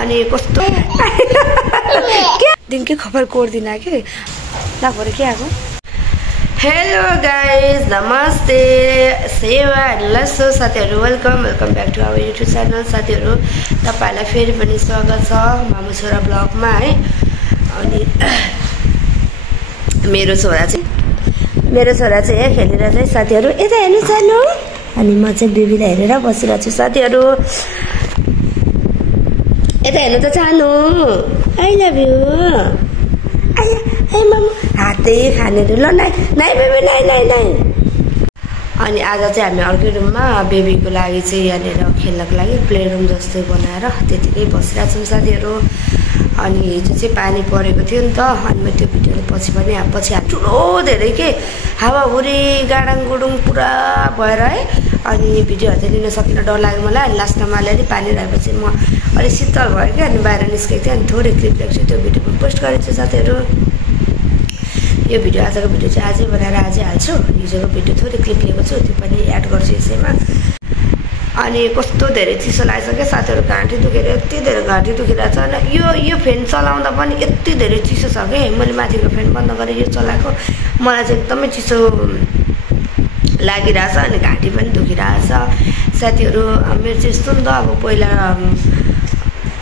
अनि कस्तो दिनकै खबर कोर्दिन के लाभरे के आको हेलो गाइज नमस्ते सेवा लसो साथीहरु welcome back to our YouTube channel साथीहरु तपाईहरुलाई फेरि पनि स्वागत छ मामु छोरा ब्लगमा है अनि मेरो छोरा चाहिँ खेलेर चाहिँ साथीहरु यता हेर्नु जानु अनि म चाहिँ बेबीलाई हेरेर बसिरहेको छु साथीहरु यता हेर्नु त जानु आई लभ यु आई मामु हातै खाने ल नाइ बेबी नाइ अनि आज चाहिँ हामी अर्कै रुममा बेबीको लागि चाहिँ यहाँनिर खेल्नको लागि प्ले रुम जस्तै बनाएर त्यतिकै बसिरहेको छौँ साथीहरु अनि हिजो चाहिँ पानी परेको थियो नि त अनि म त्यो भिडियोले पछि पनि पछि ठुलो धेरै के हावाहुरी गाडाङ गुडुङ पुरा भएर है अनि भिडियोहरू चाहिँ लिन सकिन डर लाग्यो मलाई अनि लास्टमा अलि पानी रहेपछि म अलि शीतल भयो क्या अनि बाहिर निस्केको थिएँ अनि थोरै क्लिप ल्याएको छु त्यो भिडियो पोस्ट गरेको छु साथीहरु यो भिडियो आजको भिडियो चाहिँ आजै बनाएर आजै हाल्छु हिजोको भिडियो थोरै क्लिप लिएको छु त्यो पनि एड गर्छु यसैमा अनि कस्तो धेरै चिसो लागिसक्यो साथीहरु घाँटी दुखेर यति धेरै घाँटी दुखिरहेछ अनि यो फ्यान चलाउँदा पनि यति धेरै चिसो छ के मैले माथिको फ्यान बन्द गरेर यो चलाएको मलाई चाहिँ एकदमै चिसो लागिरहेछ अनि घाँटी पनि दुखिरहेछ साथीहरु मेरो चाहिँ यस्तो नि त अब पहिला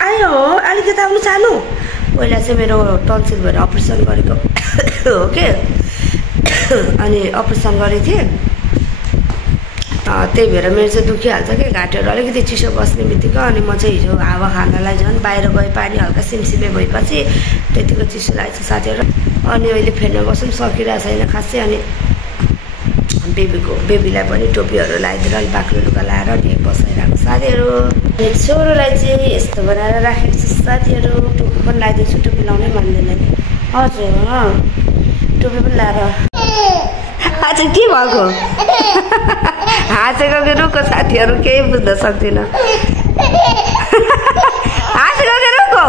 आयो अलिकति आउनु चाहनु पहिला चाहिँ मेरो टन्सिल भएर अपरेसन गरेको हो के अनि अपरेसन गरेको थिएँ त्यही भएर मेरो चाहिँ दुखिहाल्छ कि घाँटीहरू अलिकति चिसो बस्ने बित्तिकै अनि म चाहिँ हिजो हावा खानलाई झन् बाहिर गएँ पानी हल्का सिमसिमे भएपछि त्यतिको चिसो लागेको छ साथीहरु अनि अहिले फेर्न बस्नु सकिरहेको छैन खासै अनि बेबीलाई पनि टोपीहरू लगाइदिएर अलि बाक्लो लुगा लाएर ढेक बसाइरहेको साथीहरु छोरोलाई चाहिँ यस्तो बनाएर राखेको छु साथीहरु टोपी पनि लगाइदिएको छु टोपी लाउनै मान्दैन हजुर टोपी पनि लाएर आज के भएको हाँसेको कि रुको साथीहरु केही बुझ्न सक्दिन हाँसेको कि रुको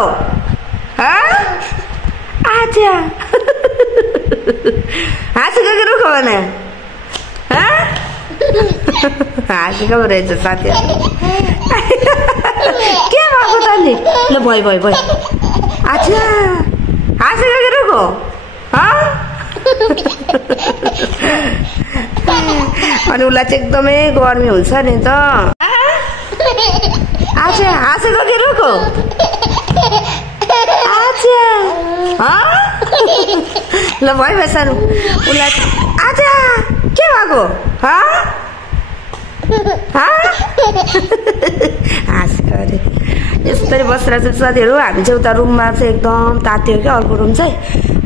आजा हाँसेको कि रुको भने हाँसेको रहेछ साथीहरु के भएको त नि ल भयो आजा हाँसेको कि रुको अनि उसलाई चाहिँ एकदमै गर्मी हुन्छ नि त आजा हाँसेको कि रुको आजा ल भयो सानो उसलाई आजा के भएको हाँसेको अरे यसरी बसिरहेको छ साथीहरु हामी चाहिँ उता रुममा चाहिँ एकदम तात्यो क्या अर्को रुम चाहिँ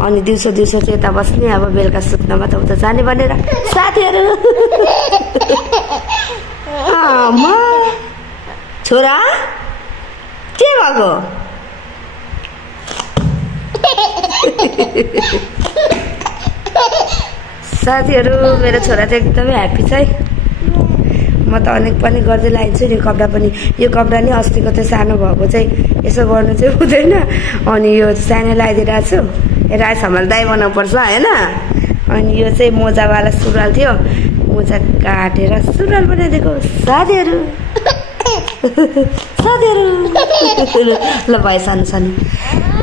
अनि दिउँसो चाहिँ यता बस्ने अब बेलुका सुत्नमा त उता जाने भनेर साथीहरु छोरा के भएको साथीहरु मेरो छोरा चाहिँ एकदमै ह्याप्पी छ है म त अनेक पनि गर्दै लान्छु नि कपडा पनि यो कपडा नि अस्तिको चाहिँ सानो भएको चाहिँ यसो गर्नु चाहिँ हुँदैन अनि यो सानो लगाइदिरहेको छु राई सम्हाल दाइ बनाउनु पर्छ हैन अनि यो चाहिँ मोजावाला सुरुवाल थियो मोजा काटेर सुरुवाल बनाइदिएको साथीहरु ल भयो सानो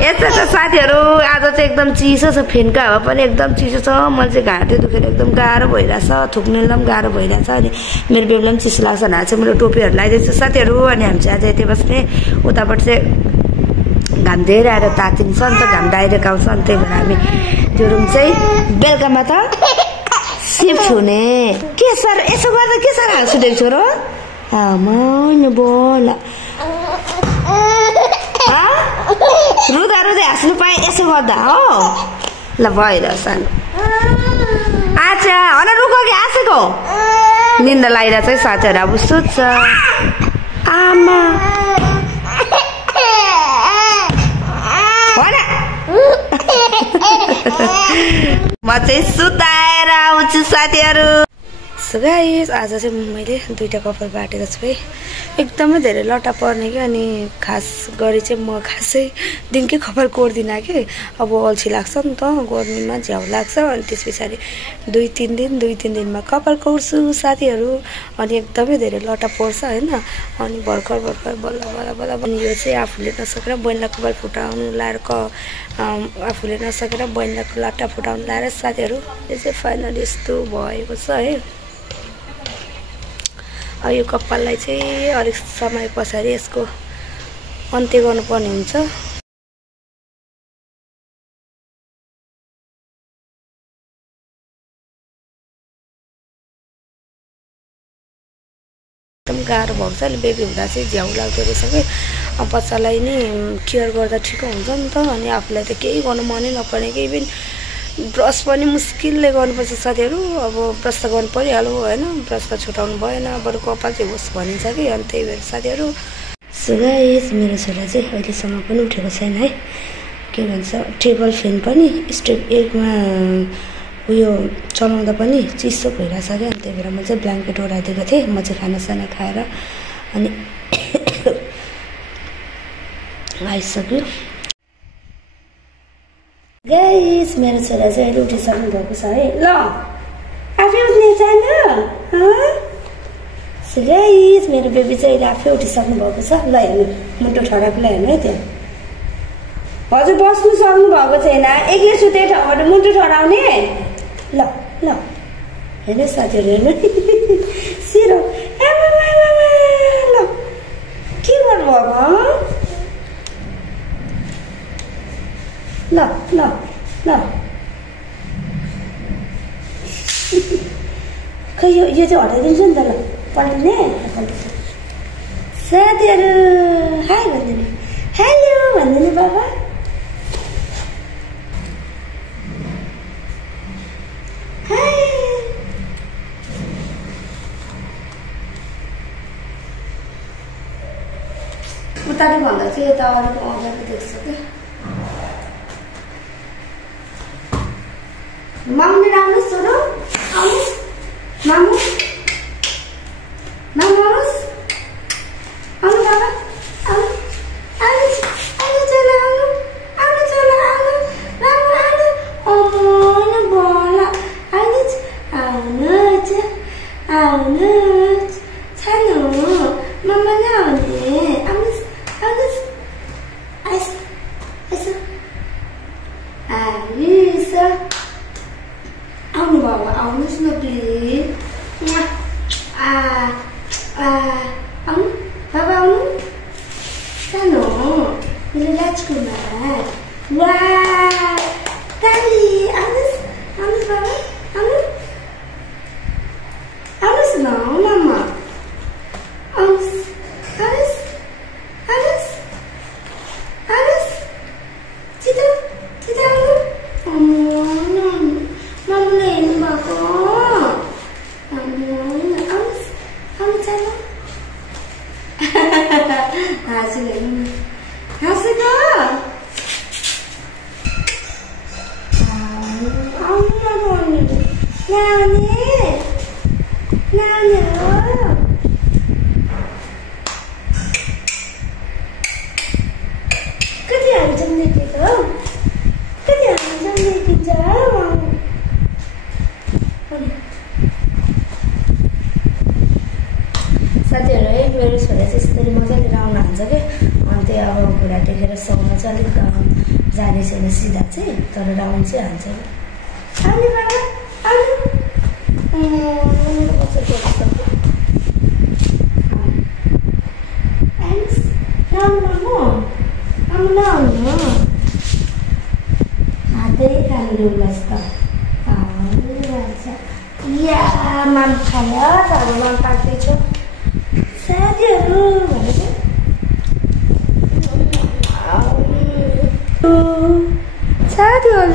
यस्तो छ साथीहरु आज चाहिँ एकदम चिसो छ फेनका हावा पनि एकदम चिसो छ मलाई चाहिँ घाँटी दुखेर एकदम गाह्रो भइरहेछ थुक्नेलाई पनि गाह्रो भइरहेछ अनि मेरो बेबीलाई पनि चिसो लाग्छ भने चाहिँ मैले टोपीहरू लगाइदिएको छु साथीहरु अनि हामी चाहिँ आज यति बस्ने उताबाट चाहिँ घाम धेरै आएर तातिन्छ नि त घाम डाइरेक्ट आउँछ अनि त्यही भएर हामी त्यो रुम चाहिँ बेलुकामा त सिफ्ट हुने के सर यसो गर्दा के सर हाँसु दिएको छोरो बोला रुँदा हाँस्नु पाएँ यसो गर्दा हो ल भइर सानो आचा हन रुको कि हाँसेको निन्दा लागिरहेछ है साथीहरु अब सुत्छ आमा म चाहिँ सुताएर आउँछु साथीहरु सो गाइस आज चाहिँ मैले दुईटा कपाल बाटेको छु है एकदमै धेरै लटा पर्ने कि अनि खास गरी चाहिँ म खासै दिनकै खबर कोर्दिनँ कि अब अल्छी लाग्छ नि त गर्मीमा झ्याउ लाग्छ अनि त्यस पछाडि 2-3 दिनमा कपाल कोर्छु साथीहरू अनि एकदमै धेरै लटा पर्छ हैन अनि भर्खर बल्ल अनि यो चाहिँ आफूले नसकेर बहिनीलाई कपाल फुटाउनु लाएर आफूले नसकेर बहिनीलाई लटा फुटाउनु लाएर साथीहरू यो चाहिँ फाइनली यस्तो भएको छ है। यो कपाललाई चाहिँ अलिक समय पछाडि यसको अन्त्य गर्नुपर्ने हुन्छ। एकदम गाह्रो भएको छ। अहिले बेबी हुँदा चाहिँ झ्याउ लाग्दो रहेछ कि बच्चालाई नै केयर गर्दा ठिक हुन्छ नि त अनि आफूलाई त केही गर्नु मनै नपर्ने कि इभन ब्रस पनि मुस्किलले गर्नुपर्छ साथीहरू। अब ब्रस त गर्नु परिहाल्यो होइन, ब्रस त छुटाउनु भएन, बरु कपाल चाहिँ होस् भनिन्छ कि अनि त्यही भएर साथीहरू। सो गाइस मेरो छोरा चाहिँ अहिलेसम्म पनि उठेको छैन है। के भन्छ टेबल फ्यान पनि स्टेप 1मा उयो चलाउँदा पनि चिसो भइरहेछ क्या अनि त्यही भएर म चाहिँ ब्ल्याङ्केट ओढाइदिएको थिएँ। म चाहिँ खानासाना खाएर अनि आइसक्यो। गाइस मेरो छोरा चाहिँ अहिले उठिसक्नु भएको छ है। ल आफै उठ्ने छैन सो गाइस मेरो बेबी चाहिँ अहिले आफै उठिसक्नु भएको छ। ल हेर्नु मुटु ठडाको ल हेर्नु है त्यहाँ हजुर बस्नु सक्नु भएको छैन एक्लै सुते ठाउँबाट मुटु ठडाउने। ल ल हेर्नु साथीहरू हेर्नु सिरो ल के गर्नुभएको ल ल ल खै यो चाहिँ हटाइदिन्छु नि त। ल पल्टिने साथीहरू हाई भनिदिनु हेलो भनिदिनु बाबा। हाई उताले भन्दा चाहिँ यता अलिक अगाडि देख्छ क्या। मामुले राम्रो छोरो आउनुहोस् मामु मामु आउनुहोस् आउनु बाबा आउनु आउनु आउनु चला आउनु आउनु चला आउनु मामु आउनु आउनु बोला आउनु आउनु आउनु छानु मम्मा नआउने आउनुहोस् आउनुहोस् आइस आइस आइस आउनु बाबा आउनुहोस् न प्लिज। आउनु बाबा आउनु सानो मेरो राजकुमार वा काली आउनुहोस् आउनुहोस् बाबा आउनु आउनुहोस् न मामा आउनुहोस् आउनुहोस् आउनुहोस् आउनुहोस् छिटो छिटो आउनु मामुले हेर्नु भएको आउनुहोस् आउनु चालो हाँसु हेर्नु हाँसेको आउनु ल्याउने ल्याउने हो। कति हाल्छौँ देखेको कति हाल्छौँ देखिन्छ साथीहरू है। मेरो छोरा चाहिँ यसरी मजाले राउन्ड हान्छ कि अनि त्यही अब घुँडा टेकेर सुहाउन चाहिँ अलिक जाने छैन सिधा चाहिँ तर राउन्ड चाहिँ हान्छ। आउनु बाबा आउनु आउनु हातै खानु डुल्लास् त या माम खायो तर माम पाक्दैछु साथीहरू भनेको साथीहरू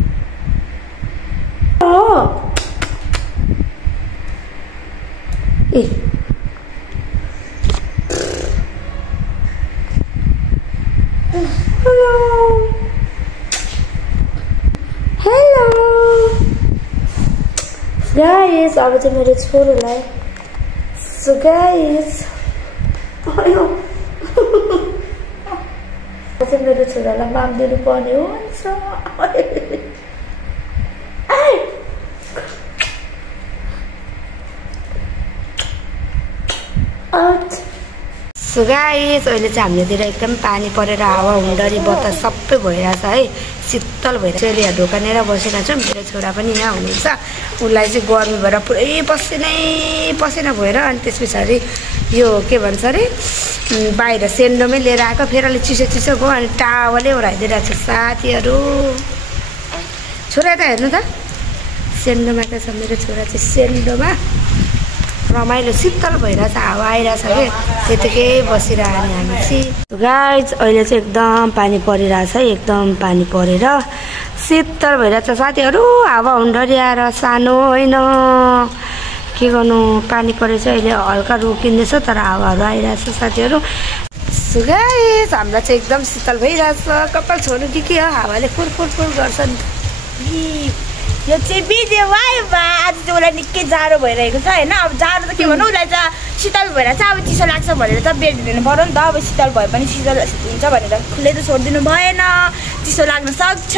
ए हेलो हेलो गाइस अब चाहिँ मेरो छोरोलाई सो गाइस भयो चाहिँ मेरो छोरालाई माम दिनु पर्ने हुन्छ सो गाइस अहिले चाहिँ हामीतिर एकदम पानी परेर हावा हुन्डरी बतास सबै भइरहेछ है शीतल भएर चाहिँ यहाँ ढोकानेर बसेको छु मेरो छोरा पनि यहाँ हुनुहुन्छ उसलाई चाहिँ गर्मी भएर पुरै पसिना भएर अनि त्यस पछाडि यो के भन्छ अरे बाहिर सेन्डोमै लिएर आएको फेरि अलि चिसो चिसो गयो अनि टावलै ओराइदिइरहेको छ साथीहरू छोरा त हेर्नु त सेन्डोमा त छ मेरो छोरा चाहिँ सेन्डोमा रमाइलो शीतल भइरहेछ हावा आइरहेछ कि त्यतिकै बसिरह्यो नि हामी चाहिँ गाइस अहिले चाहिँ एकदम पानी परिरहेछ है एकदम पानी परेर शीतल भइरहेछ साथीहरू हावा हुन्डरी आएर सानो होइन के गर्नु पानी परेर चाहिँ अहिले हल्का रोकिँदैछ तर हावाहरू आइरहेछ साथीहरू सो गाइस हामीलाई चाहिँ एकदम शीतल भइरहेछ कपाल छोड्नु के हो हावाले फुर गर्छ नि यो चाहिँ भिडियो भयो आज चाहिँ उसलाई निकै जाडो भइरहेको छ होइन अब जाडो त के भन्नु उसलाई चाहिँ शीतल भएर चाहिँ अब चिसो लाग्छ भनेर चाहिँ बेड दिनु पर्यो नि त अब शीतल भए पनि शीतल हुन्छ भनेर खुल्लै त छोडिदिनु भएन चिसो लाग्न सक्छ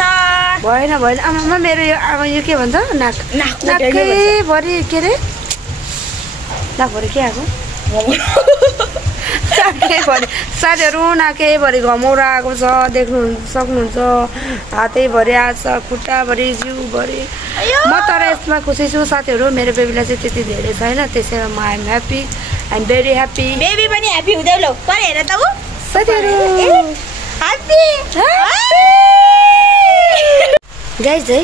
भएन आमामा मेरो यो अब यो के भन्छ नाकभरि के अरे नाकभरि के आएको साथीहरू नाकैभरि घमाउरो आएको छ देख्नु सक्नुहुन्छ हातैभरि आएको छ खुट्टाभरि जिउभरि म तर यसमा खुसी छु साथीहरू मेरो बेबीलाई चाहिँ त्यति धेरै छैन त्यसैले म I'm happy I'm very happy baby पनि ह्याप्पी हुँदै ल पर हेर त उ साथीहरू ह्याप्पी गाइज है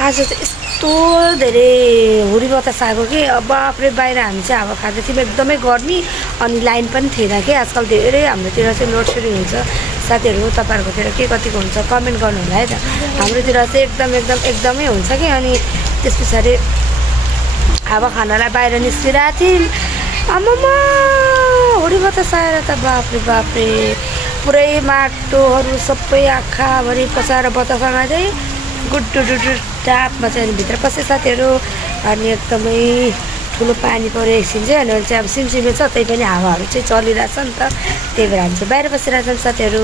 आज चाहिँ यस्तो धेरै हुरी बतास आएको कि अब बाफ्रे बाहिर हामी चाहिँ हावा खाँदै थियौँ एकदमै गर्मी अनि लाइन पनि थिएन कि आजकल धेरै हाम्रोतिर चाहिँ लोड सेडिङ हुन्छ साथीहरू तपाईँहरूकोतिर के कतिको हुन्छ कमेन्ट गर्नु होला है त हाम्रोतिर चाहिँ एकदमै हुन्छ कि अनि त्यस पछाडि हावा खानलाई बाहिर निस्किरहेको थियौँ आमामा हुरी बतास आएर त बाफ्रे पुरै माटोहरू सबै आँखाभरि पसाएर बतासँग चाहिँ गुड्डु टापमा चाहिँ भित्र पसे साथीहरू अनि एकदमै ठुलो पानी पऱ्यो एकछिन चाहिँ अनि चाहिँ अब सिमसिमे छ त्यही पनि हावाहरू चाहिँ चलिरहेछ नि त त्यही भएर हामी चाहिँ बाहिर बसिरहेछौँ साथीहरू